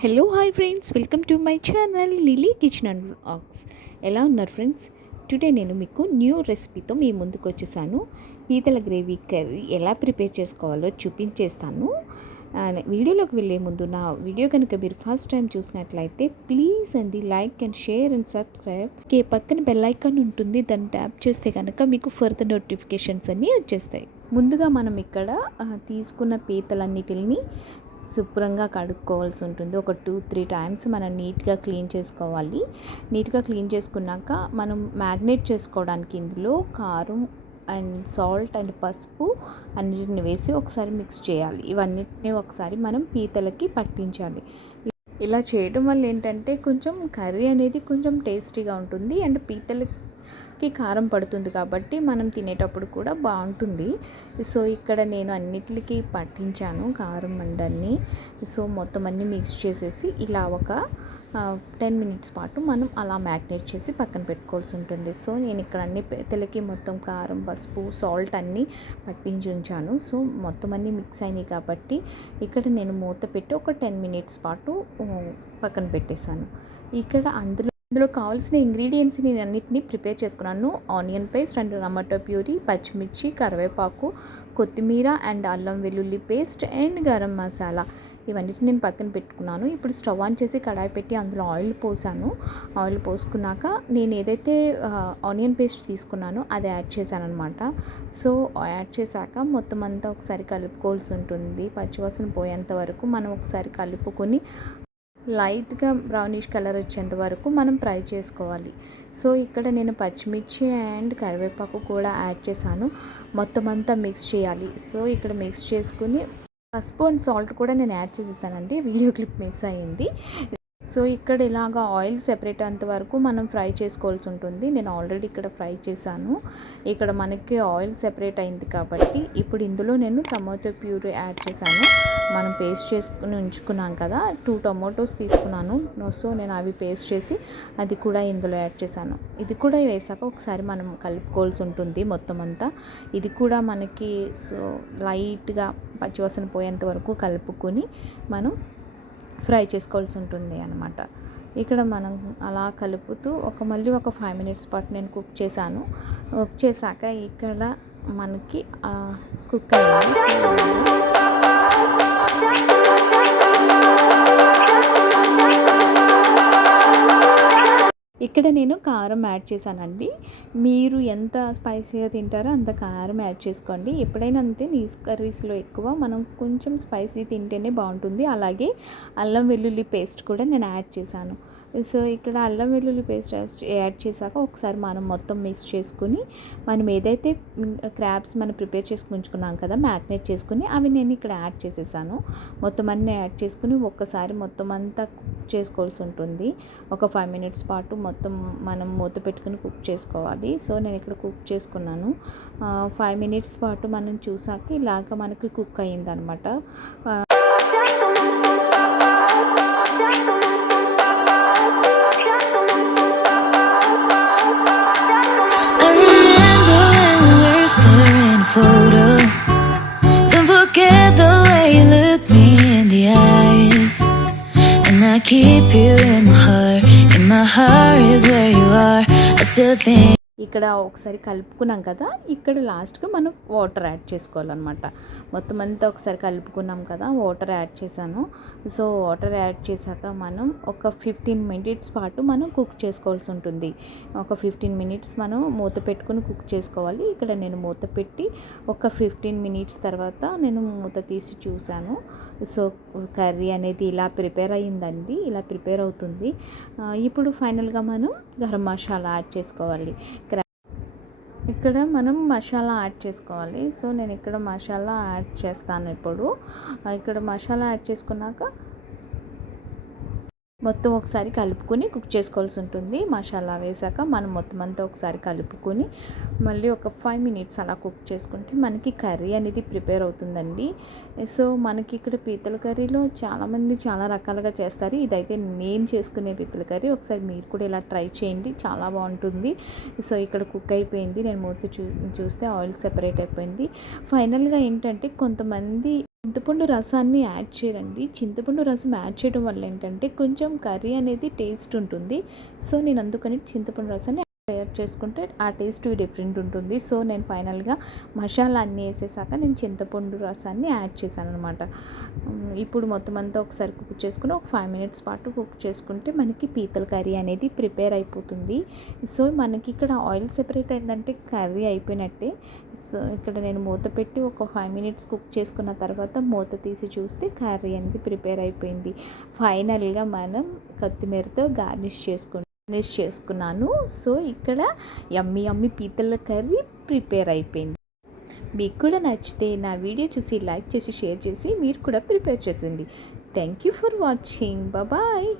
Hello hi friends, welcome to my channel Lily kitchen and vlogs. ఎలా ఉన్నారు friends? Today నేను మీకు new రెసిపీతో మీ ముందుకు వచ్చేసాను. పీతల గ్రేవీ కర్రీ ఎలా ప్రిపేర్ చేసుకోవాలో చూపించేస్తాను. వీడియోలోకి వెళ్ళే ముందు నా వీడియో కనుక మీరు ఫస్ట్ టైం చూసినట్లయితే ప్లీజ్ అండి like and share and subscribe. పక్కన బెల్ ఐకాన్ ఉంటుంది, దాన్ని ట్యాప్ చేస్తే కనుక మీకు ఫర్దర్ నోటిఫికేషన్స్ అన్నీ వచ్చేస్తాయి. ముందుగా మనం ఇక్కడ తీసుకున్న పీతలన్నిటిని శుభ్రంగా కడుక్కోవాల్సి ఉంటుంది. ఒక 2-3 టైమ్స్ మనం నీట్గా క్లీన్ చేసుకోవాలి. నీట్గా క్లీన్ చేసుకున్నాక మనం మ్యాగ్నేట్ చేసుకోవడానికి ఇందులో కారం అండ్ సాల్ట్ అండ్ పసుపు అన్నిటిని వేసి ఒకసారి మిక్స్ చేయాలి. ఇవన్నిటిని ఒకసారి మనం పీతలకి పట్టించాలి. ఇలా చేయడం వల్ల ఏంటంటే కొంచెం కర్రీ అనేది కొంచెం టేస్టీగా ఉంటుంది అండ్ పీతలకి కారం పడుతుంది కాబట్టి మనం తినేటప్పుడు కూడా బాగుంటుంది. సో ఇక్కడ నేను అన్నిటికీ పట్టించాను కారం అండన్ని. సో మొత్తం అన్నీ మిక్స్ చేసేసి ఇలా ఒక 10 మినిట్స్ పాటు మనం అలా మ్యాగ్నేట్ చేసి పక్కన పెట్టుకోవాల్సి ఉంటుంది. సో నేను ఇక్కడ అన్ని పీతలకి మొత్తం కారం పసుపు సాల్ట్ అన్నీ పట్టించి ఉంచాను. సో మొత్తం అన్నీ మిక్స్ అయినాయి కాబట్టి ఇక్కడ నేను మూత పెట్టి ఒక 10 మినిట్స్ పాటు పక్కన పెట్టేశాను. ఇక్కడ అందులో కావాల్సిన ఇంగ్రీడియంట్స్ నేను అన్నిటినీ ప్రిపేర్ చేసుకున్నాను. Onion paste and tomato puree, పచ్చిమిర్చి, కరివేపాకు, కొత్తిమీర అండ్ అల్లం వెల్లుల్లి పేస్ట్ అండ్ గరం మసాలా ఇవన్నిటిని నేను పక్కన పెట్టుకున్నాను. ఇప్పుడు స్టవ్ ఆన్ చేసి కడాయి పెట్టి అందులో ఆయిల్ పోసాను. ఆయిల్ పోసుకున్నాక నేను ఏదైతే ఆనియన్ పేస్ట్ తీసుకున్నానో అది యాడ్ చేశాను అనమాట. సో యాడ్ చేశాక మొత్తం అంతా ఒకసారి కలుపుకోవాల్సి ఉంటుంది. పచ్చివాసన పోయేంత వరకు మనం ఒకసారి కలుపుకొని లైట్గా బ్రౌనిష్ కలర్ వచ్చేంత వరకు మనం ఫ్రై చేసుకోవాలి. సో ఇక్కడ నేను పచ్చిమిర్చి అండ్ కరివేపాకు కూడా యాడ్ చేశాను. మొత్తం అంతా మిక్స్ చేయాలి. సో ఇక్కడ మిక్స్ చేసుకుని పసుపు అండ్ సాల్ట్ కూడా నేను యాడ్ చేసేసానండి. వీడియో క్లిప్ మిస్ అయ్యింది. సో ఇక్కడ ఇలాగా ఆయిల్ సెపరేట్ అంత వరకు మనం ఫ్రై చేసుకోవాల్సి ఉంటుంది. నేను ఆల్రెడీ ఇక్కడ ఫ్రై చేశాను. ఇక్కడ మనకి ఆయిల్ సెపరేట్ అయింది కాబట్టి ఇప్పుడు ఇందులో నేను టమాటో ప్యూరీ యాడ్ చేశాను. మనం పేస్ట్ చేసుకుని ఉంచుకున్నాం కదా, 2 టొమాటోస్ తీసుకున్నాను. సో నేను అవి పేస్ట్ చేసి అది కూడా ఇందులో యాడ్ చేశాను. ఇది కూడా వేసాక ఒకసారి మనం కలుపుకోవాల్సి ఉంటుంది మొత్తం అంతా. ఇది కూడా మనకి సో లైట్గా పచ్చివాసన పోయేంత వరకు కలుపుకొని మనం ఫ్రై చేసుకోవాల్సి ఉంటుంది అన్నమాట. ఇక్కడ మనం అలా కలుపుతూ మళ్ళీ ఒక 5 మినిట్స్ పాటు నేను కుక్ చేశాను. కుక్ చేశాక ఇక్కడ మనకి కుక్ అయ్యింది. ఇక్కడ నేను కారం యాడ్ చేశానండి. మీరు ఎంత స్పైసీగా తింటారో అంత కారం యాడ్ చేసుకోండి. ఎప్పుడైనా అంతే, నీస్ కర్రీస్లో ఎక్కువ మనం కొంచెం స్పైసీ తింటేనే బాగుంటుంది. అలాగే అల్లం వెల్లుల్లి పేస్ట్ కూడా నేను యాడ్ చేశాను. సో ఇక్కడ అల్లం వెల్లుల్లి పేస్ట్ యాడ్ చేశాక ఒకసారి మనం మొత్తం మిక్స్ చేసుకుని మనం ఏదైతే క్రాబ్స్ మనం ప్రిపేర్ చేసుకుని ఉంచుకున్నాం కదా మ్యాగ్నేట్ చేసుకుని అవి నేను ఇక్కడ యాడ్ చేసేసాను. మొత్తం అన్నీ యాడ్ చేసుకుని ఒక్కసారి మొత్తం అంతా కుక్ చేసుకోవాల్సి ఉంటుంది. ఒక 5 మినిట్స్ పాటు మొత్తం మనం మూత పెట్టుకుని కుక్ చేసుకోవాలి. సో నేను ఇక్కడ కుక్ చేసుకున్నాను. 5 మినిట్స్ పాటు మనం చూసాక ఇలాగ మనకి cook అయ్యిందనమాట. Photo. Don't forget the way you look me in the eyes, and I keep you in my heart is where you are. I still think. ఇక్కడ ఒకసారి కలుపుకున్నాం కదా, ఇక్కడ లాస్ట్గా మనం వాటర్ యాడ్ చేసుకోవాలన్నమాట. మొత్తం అంతా ఒకసారి కలుపుకున్నాం కదా, వాటర్ యాడ్ చేశాను. సో వాటర్ యాడ్ చేశాక మనం ఒక 15 మినిట్స్ పాటు మనం కుక్ చేసుకోవాల్సి ఉంటుంది. ఒక 15 మినిట్స్ మనం మూత పెట్టుకుని కుక్ చేసుకోవాలి. ఇక్కడ నేను మూత పెట్టి ఒక 15 మినిట్స్ తర్వాత నేను మూత తీసి చూశాను. సో కర్రీ అనేది ఇలా ప్రిపేర్ అయ్యిందండి, ఇలా ప్రిపేర్ అవుతుంది. ఇప్పుడు ఫైనల్గా మనం గరం మసాలా యాడ్ చేసుకోవాలి. ఇక్కడ మనం మసాలా యాడ్ చేసుకోవాలి. సో నేను ఇక్కడ మసాలా యాడ్ చేస్తాను. ఇప్పుడు ఇక్కడ మసాలా యాడ్ చేసుకున్నాక మొత్తం ఒకసారి కలుపుకొని కుక్ చేసుకోవాల్సి ఉంటుంది. మసాలా వేసాక మనం మొత్తం అంతా ఒకసారి కలుపుకొని మళ్ళీ ఒక 5 మినిట్స్ అలా కుక్ చేసుకుంటే మనకి కర్రీ అనేది ప్రిపేర్ అవుతుందండి. సో మనకి ఇక్కడ పీతల కర్రీలో చాలామంది చాలా రకాలుగా చేస్తారు. ఇదైతే నేను చేసుకునే పీతల కర్రీ. ఒకసారి మీరు కూడా ఇలా ట్రై చేయండి, చాలా బాగుంటుంది. సో ఇక్కడ కుక్ అయిపోయింది. నేను మూత చూస్తే ఆయిల్ సెపరేట్ అయిపోయింది. ఫైనల్గా ఏంటంటే కొంతమంది చింతపండు రసాన్ని యాడ్ చేయండి. చింతపండు రసం యాడ్ చేయడం వల్ల ఏంటంటే కొంచెం కర్రీ అనేది టేస్ట్ ఉంటుంది. సో నేను అందుకని చింతపండు రసాన్ని యాడ్ చేసుకుంటే ఆ టేస్ట్ డిఫరెంట్ ఉంటుంది. సో నేను ఫైనల్గా మసాలా అన్నీ వేసేసాక నేను చింతపండు రసాన్ని యాడ్ చేశాను అనమాట. ఇప్పుడు మొత్తం అంతా ఒకసారి కుక్ చేసుకుని ఒక 5 minutes పాటు కుక్ చేసుకుంటే మనకి పీతల కర్రీ అనేది ప్రిపేర్ అయిపోతుంది. సో మనకి ఇక్కడ ఆయిల్ సెపరేట్ అయిందంటే కర్రీ అయిపోయినట్టే. సో ఇక్కడ నేను మూత పెట్టి ఒక 5 minutes కుక్ చేసుకున్న తర్వాత మూత తీసి చూస్తే కర్రీ అనేది ప్రిపేర్ అయిపోయింది. ఫైనల్గా మనం కొత్తిమీరతో గార్నిష్ చేసుకున్నాను. సో ఇక్కడ యమ్మీ పీతల కర్రీ ప్రిపేర్ అయిపోయింది. మీకు కూడా నచ్చితే నా వీడియో చూసి లైక్ చేసి షేర్ చేసి మీరు కూడా ప్రిపేర్ చేసింది. Thank you for watching. Bye.